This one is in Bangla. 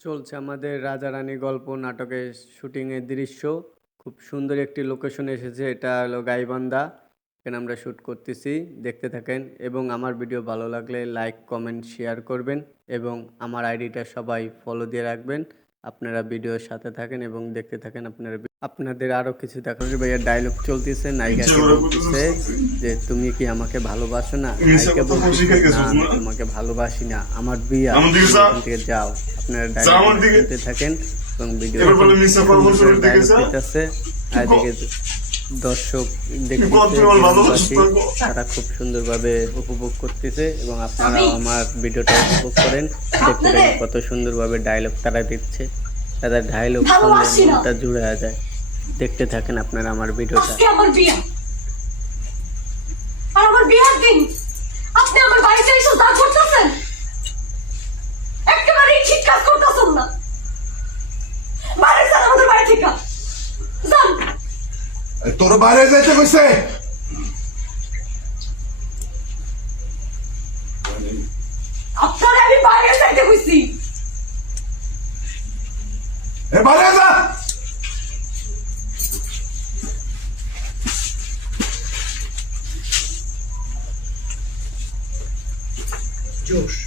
চলছে আমাদের রাজা রানী গল্প নাটকের শুটিংয়ের দৃশ্য। খুব সুন্দর একটি লোকেশন এসেছে, এটা হলো গাইবান্ধা। এখানে আমরা শ্যুট করতেছি, দেখতে থাকেন। এবং আমার ভিডিও ভালো লাগলে লাইক কমেন্ট শেয়ার করবেন এবং আমার আইডিটা সবাই ফলো দিয়ে রাখবেন। আপনারা ভিডিওর সাথে থাকেন এবং দেখতে থাকেন। আপনাদের আরও কিছু দেখানো ভাইয়া ডায়লগ চলতেছে। নায়িকাকে বলতেছে যে তুমি কি আমাকে ভালোবাসো না, নায়িকা বলতেছে না আমি তোমাকে ভালোবাসি না, আমার বিয়া, তুমি এখান থেকে যাও। আপনারা ডায়লগ শুনতে থাকেন এবং ভিডিও ডায়লগ দিতেছে আর এদিকে দর্শক দেখতেছে, তারা খুব সুন্দরভাবে উপভোগ করতেছে এবং আপনারাও আমার ভিডিওটা উপভোগ করেন। দেখতে দেখেন কত সুন্দরভাবে ডায়লগ তারা দিচ্ছে। তাদের ডায়লগ শুনলে মনটা জুড়ে যায়। দেখতে থাকেন আপনারা আমার ভিডিওটা। আমার বিয়া আর আমার বিয়ার দিন আপনি আমার বাড়িতে এসে যা করতেছেন একেবারে ঠিক কাজ করতেছেন না। বাইরে যান আমাদের বাড়ি থেকে, যান। তোর বাইরে যাইতে কইছে? আপনারা আমি বাইরে যাইতে কইছি। বাইরে যা। Josh.